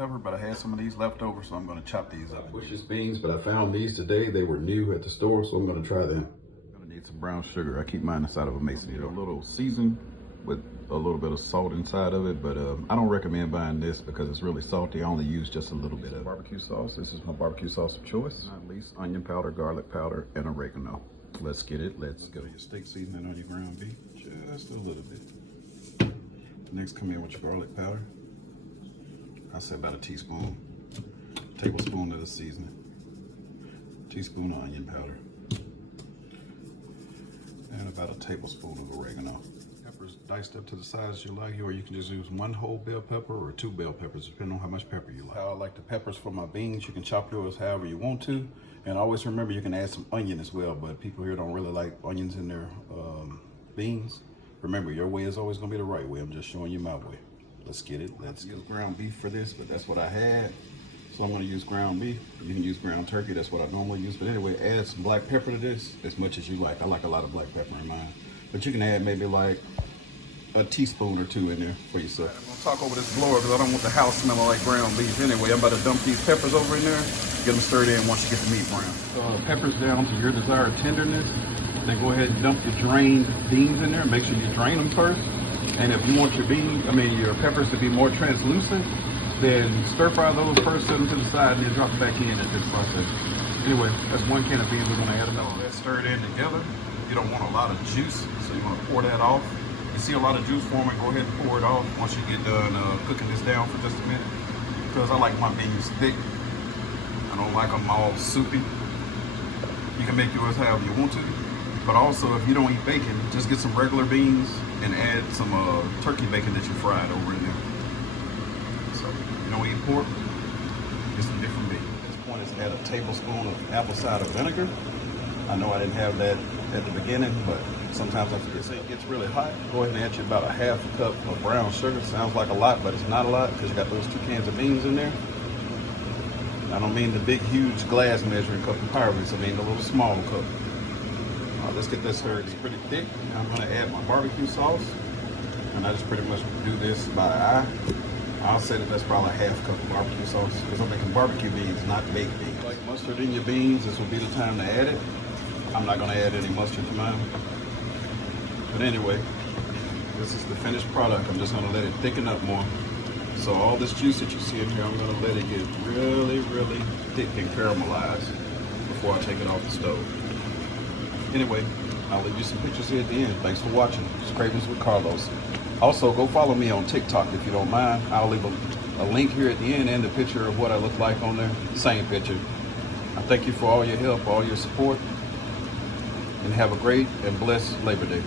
pepper, but I had some of these left over, so I'm gonna chop these up. Bush's beans, but I found these today. They were new at the store, so I'm gonna try them. I'm gonna need some brown sugar. I keep mine inside of a mason jar. A little seasoned with a little bit of salt inside of it, but I don't recommend buying this because it's really salty. I only use just a little bit of barbecue sauce. This is my barbecue sauce of choice. Not least onion powder, garlic powder, and oregano. Let's get it. Let's go. Your steak seasoning on your ground beef, just a little bit. Next, come in with your garlic powder. I say about a teaspoon, tablespoon of the seasoning, teaspoon of onion powder, and about a tablespoon of oregano. Peppers diced up to the size you like, or you can just use one whole bell pepper or two bell peppers, depending on how much pepper you like. How I like the peppers for my beans, you can chop yours however you want to. And always remember you can add some onion as well, but people here don't really like onions in their beans. Remember, your way is always gonna be the right way. I'm just showing you my way. Let's get it. Let's use ground beef for this, but that's what I had. So I'm gonna use ground beef. You can use ground turkey, that's what I normally use. But anyway, add some black pepper to this as much as you like. I like a lot of black pepper in mine. But you can add maybe like a teaspoon or two in there for yourself. I'm gonna talk over this blower because I don't want the house smelling like ground beef. Anyway, I'm about to dump these peppers over in there. Get them stirred in once you get the meat brown. Peppers down to your desired tenderness. Then go ahead and dump the drained beans in there. Make sure you drain them first. And if you want your your peppers to be more translucent, then stir fry those first, set them to the side, and then drop it back in at this process. Anyway, that's one can of beans we're gonna add them all. That's stirred in together. You don't want a lot of juice, so you wanna pour that off. You see a lot of juice forming, go ahead and pour it off once you get done cooking this down for just a minute. Because I like my beans thick. I don't like them all soupy. You can make yours however you want to. But also, if you don't eat bacon, just get some regular beans and add some turkey bacon that you fried over in there. So, if you don't eat pork, get some different beans. At this point is add a tablespoon of apple cider vinegar. I know I didn't have that at the beginning, but sometimes I forget. So it gets really hot. Go ahead and add you about a half a cup of brown sugar. Sounds like a lot, but it's not a lot because you got those 2 cans of beans in there. I don't mean the big, huge glass measuring cup of Pyrex. I mean the little small cup. Let's get this stirred. It's pretty thick. I'm going to add my barbecue sauce, and I just pretty much do this by eye. I'll say that that's probably a half cup of barbecue sauce because I'm making barbecue beans, not baked beans. Like mustard in your beans, this will be the time to add it. I'm not going to add any mustard to mine. But anyway, this is the finished product. I'm just going to let it thicken up more. So all this juice that you see in here, I'm going to let it get really, really thick and caramelized before I take it off the stove. Anyway, I'll leave you some pictures here at the end. Thanks for watching. It's Cravings with Carlos. Also, go follow me on TikTok if you don't mind. I'll leave a link here at the end and a picture of what I look like on there. Same picture. I thank you for all your help, all your support, and have a great and blessed Labor Day.